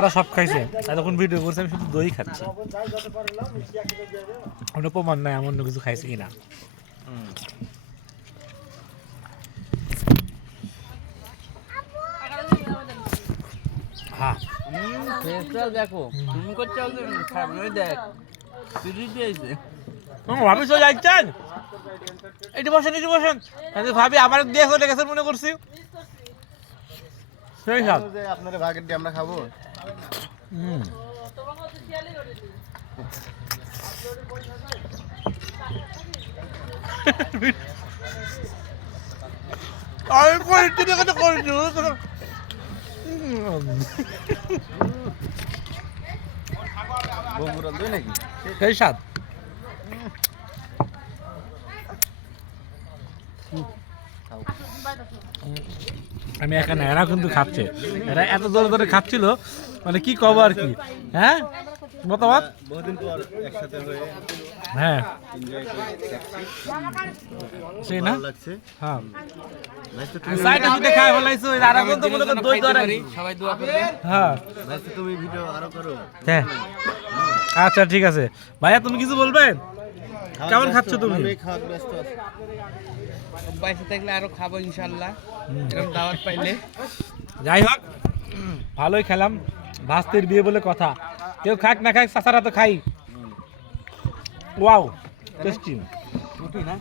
তারা সব খাইছে। এতক্ষণ ভিডিও করছে আমি শুধু দই খাচ্ছি। কোনো প্রমাণ নাই এমন কিছু খাইছে কিনা। হ্যাঁ। দেখো তুমি করছ দেখ চুরি দিয়েছে হুম, ভাবি চলে যাচ্ছেন? এটি বসেন এটি বসেন। আমি ভাবি আমার দিয়ে চলে গেছেন মনে করছি। সেই সব যে আপনাদের ভাগের দিয়ে আমরা খাব। আমি করেছি দেখে তো করেছি সেই স্বাদ। আমি এখানে এরা কিন্তু খাচ্ছে। এরা এত জোরে জোরে খাচ্ছিল মানে কি কব আর কি? হ্যাঁ? মতামত? বহুদিন পর একসাথে হয়ে। হ্যাঁ সেই না? হ্যাঁ। সাইডে যদি খাই ফেলাইছো আর এখন তো মনে করো দই ধরে সবাই দোয়া করবে। হ্যাঁ। তুমি ভিডিও আরও করো। হ্যাঁ। আচ্ছা ঠিক আছে। ভাইয়া তুমি কিছু বলবে কেমন খাচ্ছ তুমি? আমি খাওয়া ব্যস্ত আছি। বাইসে থাকলে আরও খাব ইনশাল্লাহ। এরকম দাওয়াত পাইলে। যাই হোক ভালোই খেলাম। ভাস্তির বিয়ে বলে কথা। কেউ খাক না খাক সাসারা তো খাই। Wow tasty. না